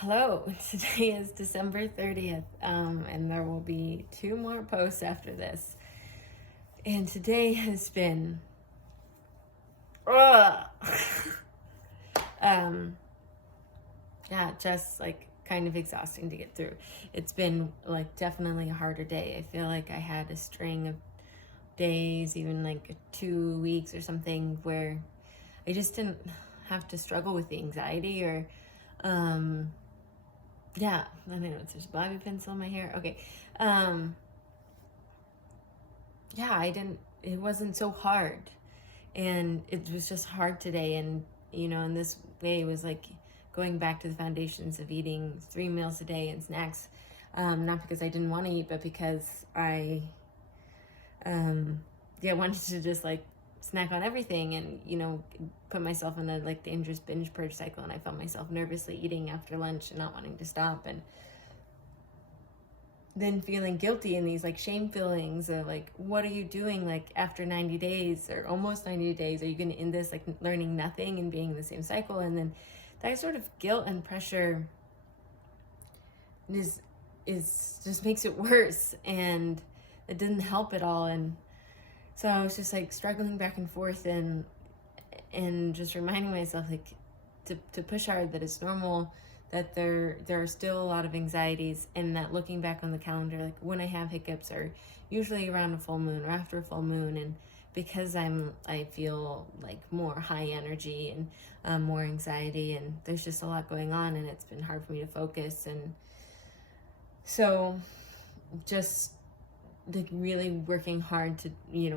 Hello, today is December 30th, and there will be 2 more posts after this. And today has been, ugh. um, yeah, just like kind of exhausting to get through. It's been like definitely a harder day. I feel like I had a string of days, even like 2 weeks or something, where I just didn't have to struggle with the anxiety or, yeah, I don't know, there's a bobby pencil in my hair. Okay. Um, yeah, it wasn't so hard. And it was just hard today. And, in this way, it was like going back to the foundations of eating 3 meals a day and snacks. Not because I didn't want to eat, but because I wanted to just like snack on everything and, put myself in a like dangerous binge purge cycle. And I felt myself nervously eating after lunch and not wanting to stop. And then feeling guilty and these like shame feelings of like, what are you doing like after 90 days or almost 90 days? Are you going to end this like learning nothing and being in the same cycle? And then that sort of guilt and pressure is just makes it worse, and it didn't help at all. And so I was just like struggling back and forth and just reminding myself like to push hard, that it's normal, that there are still a lot of anxieties, and that looking back on the calendar, like when I have hiccups are usually around a full moon or after a full moon. And because I feel like more high energy and more anxiety, and there's just a lot going on, and it's been hard for me to focus. And so just like really working hard to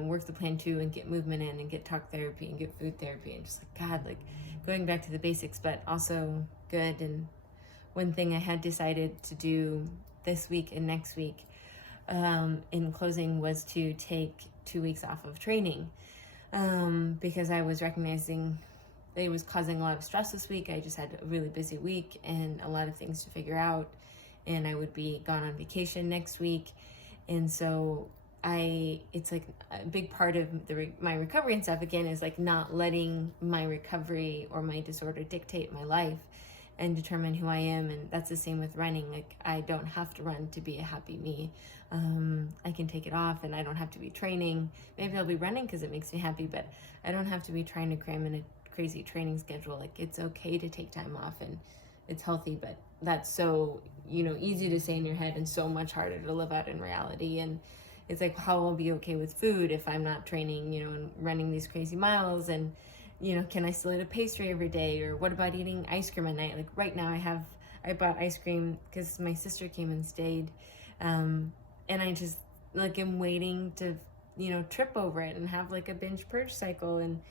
work the plan too, and get movement in, and get talk therapy, and get food therapy, and just like God, like going back to the basics, but also good. And one thing I had decided to do this week and next week, in closing, was to take 2 weeks off of training, because I was recognizing it was causing a lot of stress this week. I just had a really busy week and a lot of things to figure out, and I would be gone on vacation next week. And so it's like a big part of my recovery and stuff, again, is like not letting my recovery or my disorder dictate my life and determine who I am. And that's the same with running. Like, I don't have to run to be a happy me. I can take it off, and I don't have to be training. Maybe I'll be running because it makes me happy, but I don't have to be trying to cram in a crazy training schedule. Like, it's okay to take time off, and it's healthy, but that's so, easy to say in your head and so much harder to live out in reality. And it's like, how will I be okay with food if I'm not training, and running these crazy miles? And, can I still eat a pastry every day? Or what about eating ice cream at night? Like right now I bought ice cream because my sister came and stayed. And I just like am waiting to, trip over it and have like a binge purge cycle. And,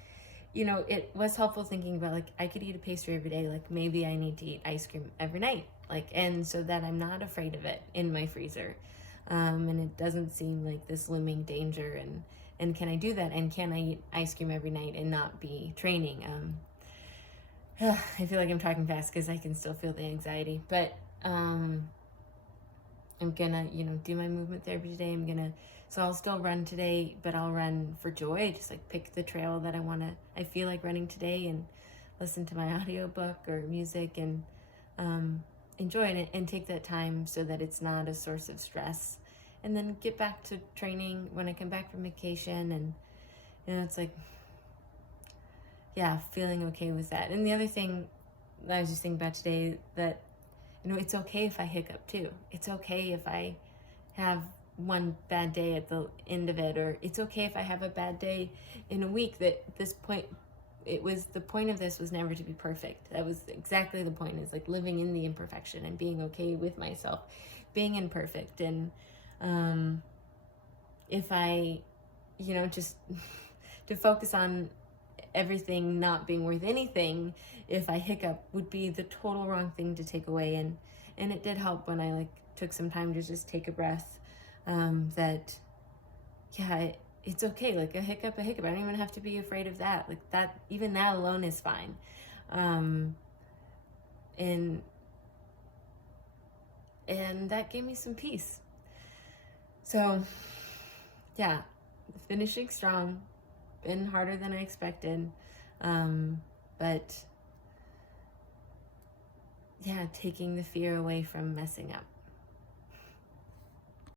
it was helpful thinking about like, I could eat a pastry every day. Like maybe I need to eat ice cream every night. Like, and so that I'm not afraid of it in my freezer. And it doesn't seem like this looming danger. And can I do that? And can I eat ice cream every night and not be training? I feel like I'm talking fast because I can still feel the anxiety, but I'm gonna, do my movement therapy today. So I'll still run today, but I'll run for joy. Just like pick the trail that I feel like running today, and listen to my audiobook or music, and enjoy it, and take that time so that it's not a source of stress. And then get back to training when I come back from vacation. And, it's like, yeah, feeling okay with that. And the other thing that I was just thinking about today, that it's okay if I hiccup too. It's okay if I have one bad day at the end of it, or it's okay if I have a bad day in a week. That this point, the point of this was never to be perfect. That was exactly the point, is like living in the imperfection and being okay with myself being imperfect. And if I, just to focus on everything not being worth anything, if I hiccup, would be the total wrong thing to take away. And it did help when I like took some time to just take a breath, that yeah, it's okay. Like a hiccup. I don't even have to be afraid of that. Like that, even that alone is fine. And that gave me some peace. So yeah, finishing strong. Been harder than I expected, but yeah, taking the fear away from messing up.